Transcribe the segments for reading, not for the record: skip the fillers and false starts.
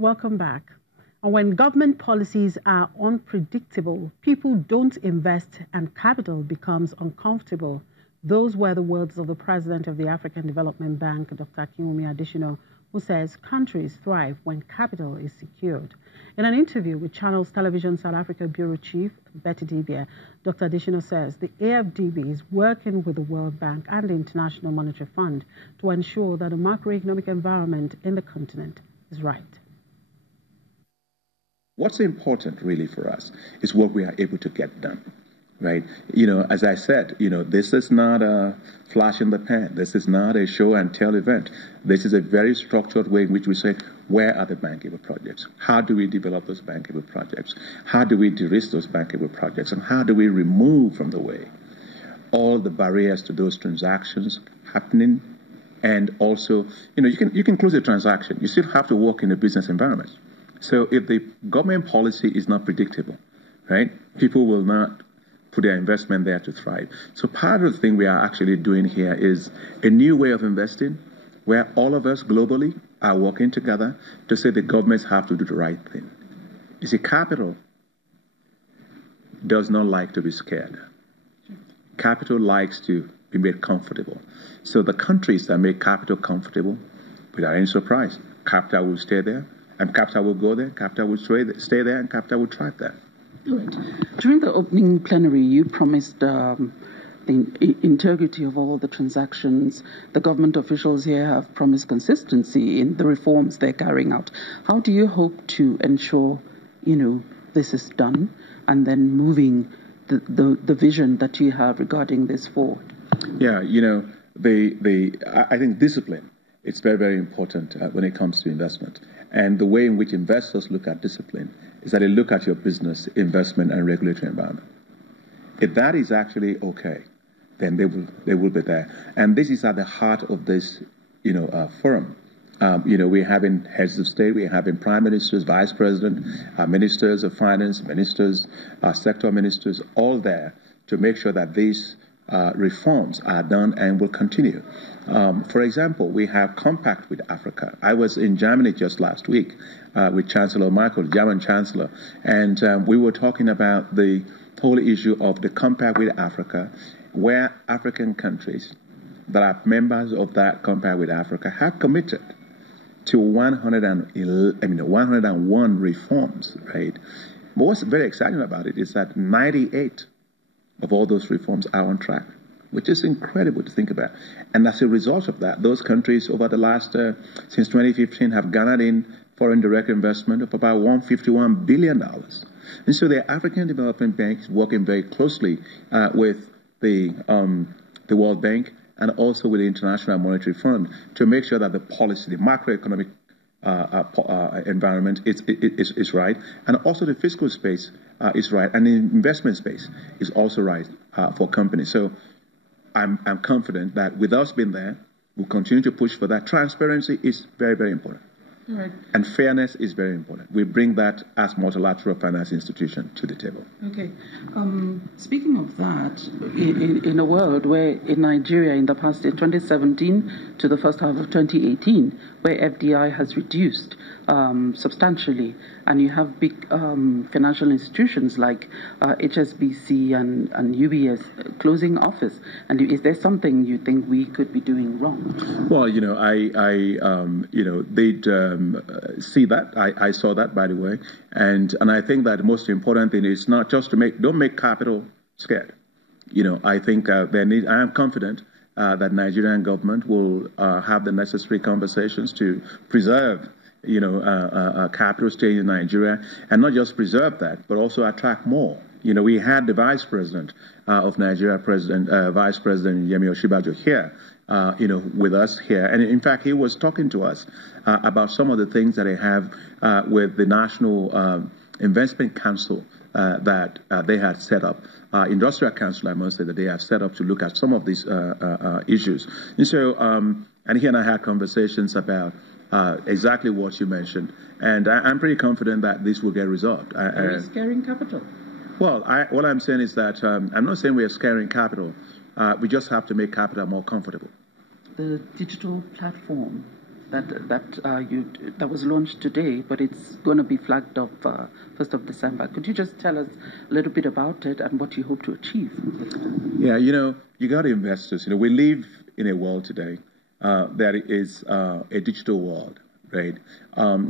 Welcome back. And when government policies are unpredictable, people don't invest and capital becomes uncomfortable. Those were the words of the president of the African Development Bank, Dr. Adeshina, who says countries thrive when capital is secured. In an interview with Channels Television South Africa Bureau Chief, Betty Dibia, Dr. Adeshina says the AfDB is working with the World Bank and the International Monetary Fund to ensure that the macroeconomic environment in the continent is right. What's important really for us is what we are able to get done, right? As I said, this is not a flash in the pan. This is not a show and tell event. This is a very structured way in which we say, where are the bankable projects? How do we develop those bankable projects? How do we de-risk those bankable projects? And how do we remove from the way all the barriers to those transactions happening? And also, you can close a transaction. You still have to work in a business environment. So if the government policy is not predictable, right, people will not put their investment there to thrive. So part of the thing we are actually doing here is a new way of investing where all of us globally are working together to say the governments have to do the right thing. You see, capital does not like to be scared. Capital likes to be made comfortable. So the countries that make capital comfortable, without any surprise, capital will stay there. And capital will go there, capital will stay there, and capital will thrive there. Right. During the opening plenary, you promised the integrity of all the transactions. The government officials here have promised consistency in the reforms they're carrying out. How do you hope to ensure, this is done, and then moving the vision that you have regarding this forward? Yeah, I think discipline, it's very, very important when it comes to investment. And the way in which investors look at discipline is that they look at your business, investment, and regulatory environment. If that is actually okay, then they will be there. And this is at the heart of this, forum. We're having heads of state, we're having prime ministers, vice president, ministers of finance, ministers, sector ministers, all there to make sure that these reforms are done and will continue. For example, we have Compact with Africa. I was in Germany just last week with Chancellor Merkel, German Chancellor, and we were talking about the whole issue of the Compact with Africa, where African countries that are members of that Compact with Africa have committed to 101 reforms, right? But what's very exciting about it is that 98 of all those reforms are on track, which is incredible to think about. And as a result of that, those countries over the last, since 2015, have garnered in foreign direct investment of about $151 billion. And so the African Development Bank is working very closely with the World Bank and also with the International Monetary Fund to make sure that the policy, the macroeconomic environment is right, and also the fiscal space is right, and the investment space is also right for companies. So I'm confident that with us being there, we'll continue to push for that. Transparency is very, very important. Right. And fairness is very important. We bring that as multilateral finance institution to the table. Okay. Speaking of that, in a world where in Nigeria in the past, in 2017 to the first half of 2018, where FDI has reduced substantially, and you have big financial institutions like HSBC and UBS closing office, and is there something you think we could be doing wrong? Well, they'd see that. I saw that, by the way, and I think that the most important thing is not just to don't make capital scared. I think I am confident that Nigerian government will have the necessary conversations to preserve capital staying in Nigeria, and not just preserve that, but also attract more. We had the Vice President of Nigeria, Vice President Yemi Osinbajo here, with us here. And in fact, he was talking to us about some of the things that they have with the National Investment Council that they had set up, Industrial Council, I must say, that they have set up to look at some of these issues. And so, and he and I had conversations about exactly what you mentioned, and I'm pretty confident that this will get resolved. Are you scaring capital? Well, what I'm saying is that I'm not saying we are scaring capital. We just have to make capital more comfortable. The digital platform, that was launched today, but it's going to be flagged up 1st of December. Could you just tell us a little bit about it and what you hope to achieve? Yeah, you got investors. We live in a world today that is a digital world, right?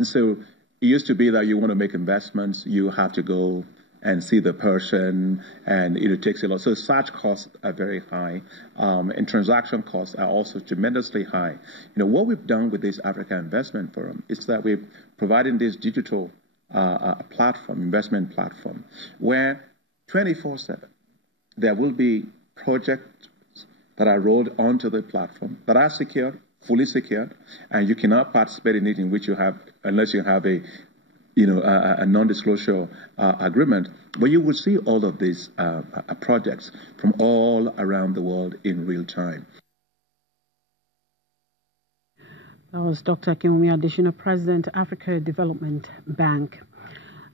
So it used to be that you want to make investments, you have to go and see the person, and it takes a lot. So search costs are very high, and transaction costs are also tremendously high. What we've done with this Africa Investment Forum is that we're providing this digital investment platform, where 24/7 there will be projects that are rolled onto the platform that are secured, fully secured, and you cannot participate in it unless you have a non-disclosure agreement. But you will see all of these projects from all around the world in real time. That was Dr. Adeshina, President, Africa Development Bank.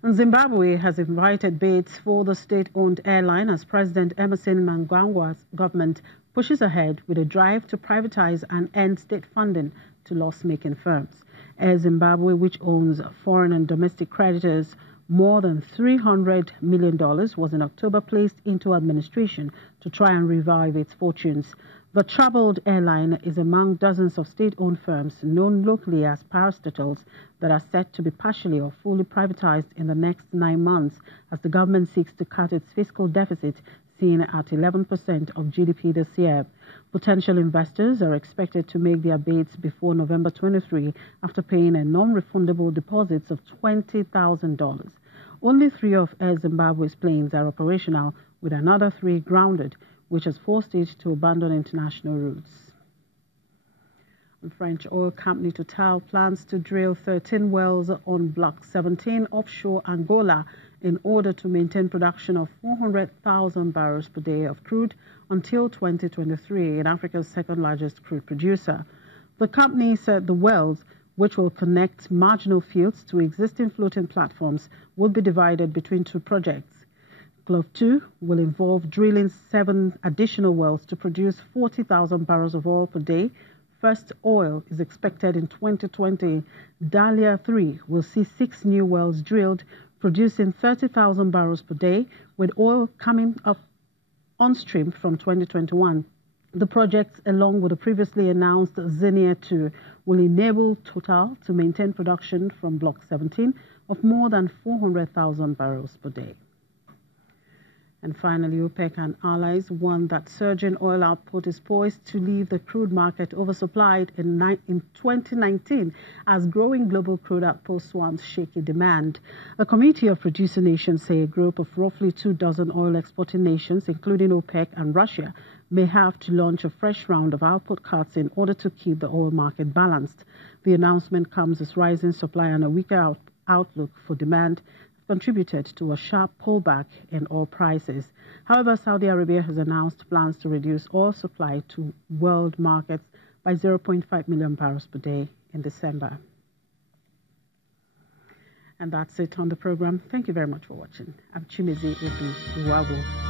And Zimbabwe has invited bids for the state-owned airline as President Emerson Mnangagwa's government pushes ahead with a drive to privatize and end state funding to loss-making firms. Air Zimbabwe, which owns foreign and domestic creditors more than $300 million, was in October placed into administration to try and revive its fortunes. The troubled airline is among dozens of state-owned firms known locally as parastatals that are set to be partially or fully privatized in the next 9 months as the government seeks to cut its fiscal deficit, seen at 11% of GDP this year. Potential investors are expected to make their bids before November 23 after paying a non-refundable deposits of $20,000. Only 3 of Air Zimbabwe's planes are operational, with another 3 grounded, which has forced it to abandon international routes. The French oil company Total plans to drill 13 wells on Block 17 offshore Angola in order to maintain production of 400,000 barrels per day of crude until 2023 in Africa's second-largest crude producer. The company said the wells, which will connect marginal fields to existing floating platforms, will be divided between 2 projects. Glove 2 will involve drilling 7 additional wells to produce 40,000 barrels of oil per day. First oil is expected in 2020. Dahlia 3 will see 6 new wells drilled, producing 30,000 barrels per day, with oil coming up on stream from 2021. The projects, along with the previously announced Xenia 2, will enable Total to maintain production from Block 17 of more than 400,000 barrels per day. And finally, OPEC and allies warn that surging oil output is poised to leave the crude market oversupplied in 2019 as growing global crude output swamps shaky demand. A committee of producing nations say a group of roughly 2 dozen oil exporting nations, including OPEC and Russia, may have to launch a fresh round of output cuts in order to keep the oil market balanced. The announcement comes as rising supply and a weaker outlook for demand contributed to a sharp pullback in oil prices. However, Saudi Arabia has announced plans to reduce oil supply to world markets by 0.5 million barrels per day in December. And that's it on the program. Thank you very much for watching. I'm Chimezi Obi Iwago.